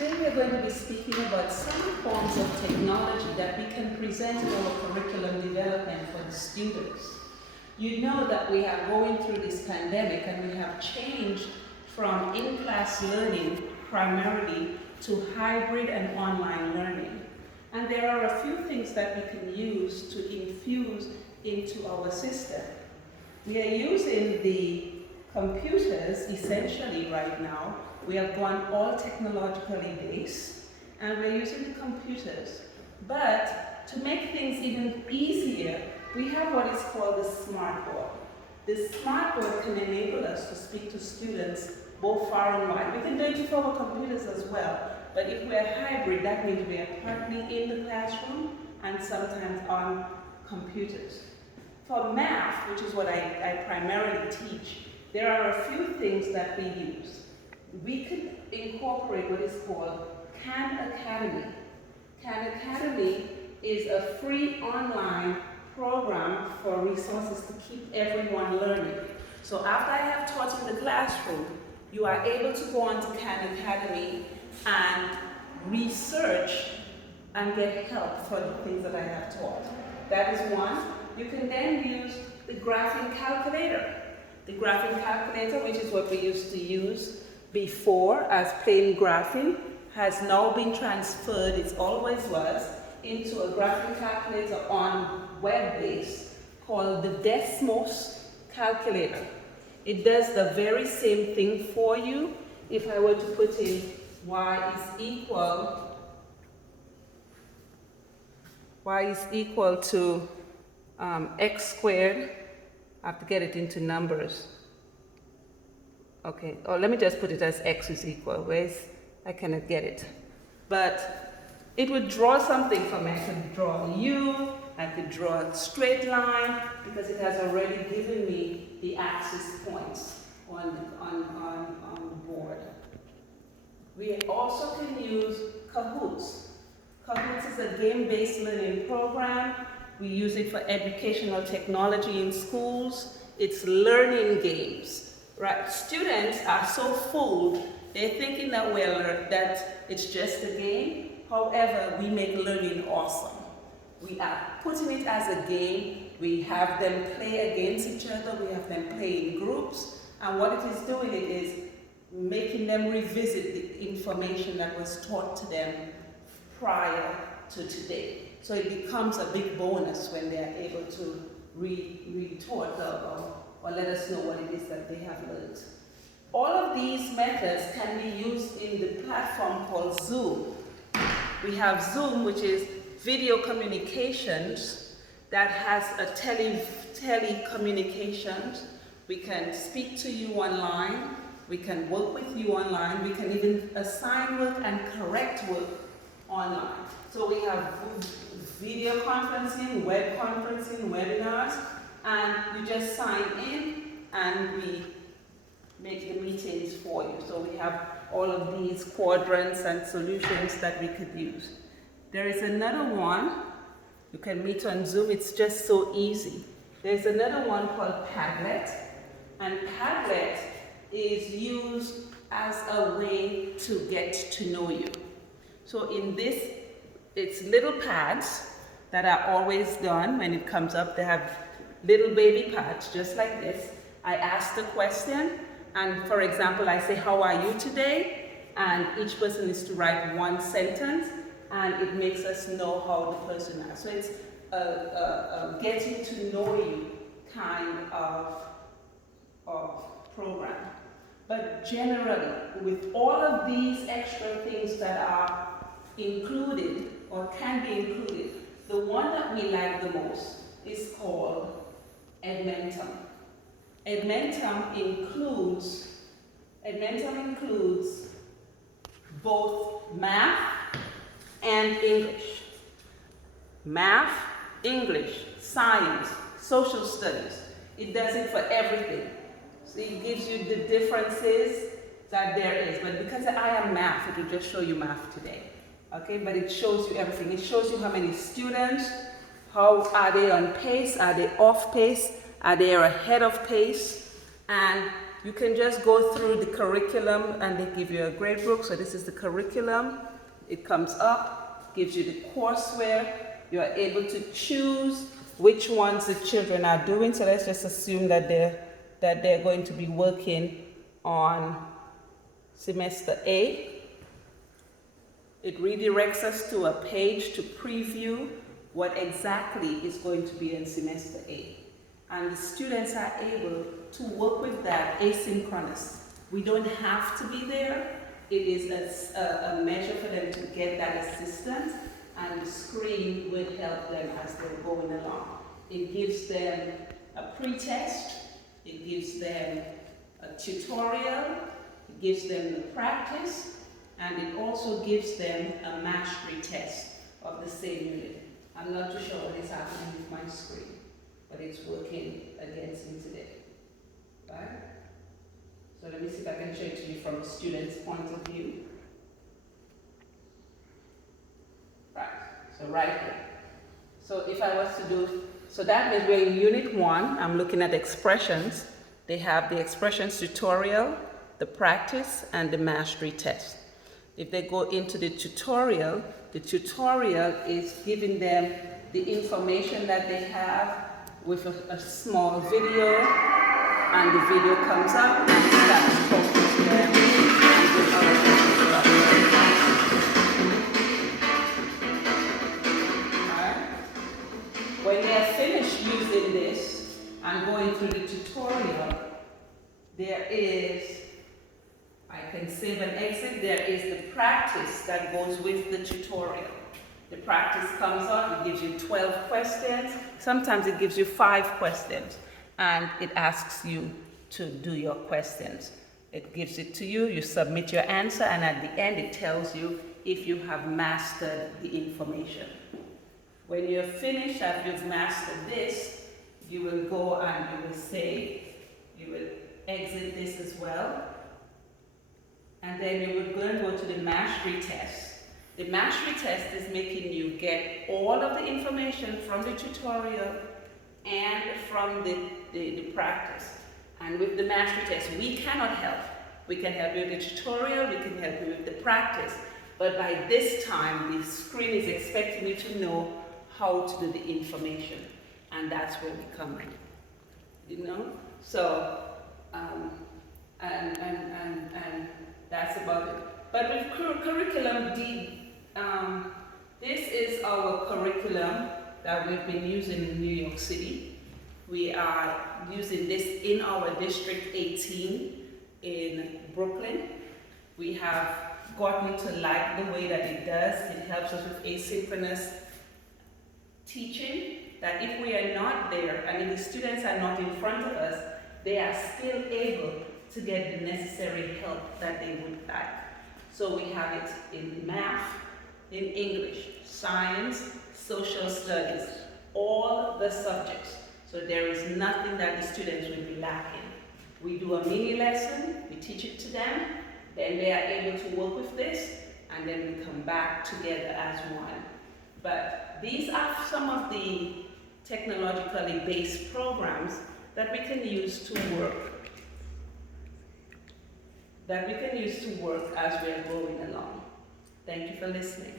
today we are going to be speaking about some forms of technology that we can present in our curriculum development for the students. You know that we are going through this pandemic and we have changed from in-class learning primarily to hybrid and online learning. And there are a few things that we can use to infuse into our system. We are using the computers essentially right now. We have gone all technologically based and we're using the computers. But to make things even easier, we have what is called the smartboard. The smartboard can enable us to speak to students both far and wide. We can do it for our computers as well, but if we're hybrid, that means we are partly in the classroom and sometimes on computers. For math, which is what I primarily teach, there are a few things that we use. We could incorporate what is called Khan Academy. Khan Academy is a free online program for resources to keep everyone learning. So after I have taught in the classroom, you are able to go on to Khan Academy and research and get help for the things that I have taught. That is one. You can then use the graphing calculator. The graphing calculator, which is what we used to use before as plain graphing, has now been transferred, it always was, into a graphing calculator on web-based called the Desmos calculator. It does the very same thing for you. If I were to put in y is equal to x squared, I have to get it into numbers. Okay, or let me just put it as x is equal. I cannot get it. But it would draw something for me. I could draw a U, I could draw a straight line, because it has already given me the axis points on the board. We also can use Kahoots. Kahoots is a game-based learning program. We use it for educational technology in schools. It's learning games. Right, students are so fooled, they're thinking that that it's just a game. However, we make learning awesome. We are putting it as a game. We have them play against each other. We have them play in groups. And what it is doing, it is making them revisit the information that was taught to them prior to today. So it becomes a big bonus when they are able to retort or let us know what it is that they have learned. All of these methods can be used in the platform called Zoom. We have Zoom, which is video communications that has a telecommunications. We can speak to you online. We can work with you online. We can even assign work and correct work online. So we have video conferencing, web conferencing, webinars, and you just sign in and we make the meetings for you. So we have all of these quadrants and solutions that we could use. There is another one. You can meet on Zoom. It's just so easy. There's another one called Padlet, and Padlet is used as a way to get to know you. So in this, it's little pads that are always done when it comes up. They have little baby pads just like this. I ask the question, and for example, I say, how are you today? And each person is to write one sentence, and it makes us know how the person is. So it's a getting to know you kind of program. But generally, with all of these extra things that are included or can be included, the one that we like the most is called Edmentum. Edmentum includes both math and English. Math, English, science, social studies. It does it for everything. So it gives you the differences that there is. But because I am math, it will just show you math today. Okay, but it shows you everything. It shows you how many students, how are they on pace, are they off pace, are they ahead of pace, and you can just go through the curriculum and they give you a grade book. So this is the curriculum. It comes up, gives you the courseware. You are able to choose which ones the children are doing. So let's just assume that they're going to be working on semester A. It redirects us to a page to preview what exactly is going to be in semester A. And the students are able to work with that asynchronous. We don't have to be there. It is a measure for them to get that assistance, and the screen will help them as they're going along. It gives them a pre-test, it gives them a tutorial, it gives them the practice, and it also gives them a mastery test of the same unit. I'm not too sure what is happening with my screen, but it's working against me today, right? So let me see if I can show it to you from a student's point of view. Right, so right here. So if I was to do, so that means we're in unit 1, I'm looking at expressions. They have the expressions tutorial, the practice, and the mastery test. If they go into the tutorial is giving them the information that they have with a small video, and the video comes up and it starts talking to them and with Alright? When they're finished using this and going through the tutorial, there is, I can save and exit, there is the practice that goes with the tutorial. The practice comes up, it gives you 12 questions, sometimes it gives you 5 questions, and it asks you to do your questions. It gives it to you, you submit your answer, and at the end it tells you if you have mastered the information. When you're finished, after you've mastered this, you will go and you will save, you will exit this as well, and then you will go and go to the mastery test. The mastery test is making you get all of the information from the tutorial and from the practice. And with the mastery test, we cannot help. We can help you with the tutorial, we can help you with the practice, but by this time, the screen is expecting you to know how to do the information, and that's where we come in, you know? So, and that's about it. But with curriculum D, this is our curriculum that we've been using in New York City. We are using this in our District 18 in Brooklyn. We have gotten to like the way that it does. It helps us with asynchronous teaching, that if we are not there and if the students are not in front of us, they are still able to get the necessary help that they would like. So we have it in math, in English, science, social studies, all the subjects. So there is nothing that the students will be lacking. We do a mini lesson, we teach it to them, then they are able to work with this, and then we come back together as one. But these are some of the technologically based programs that we can use to work. As we're going along. Thank you for listening.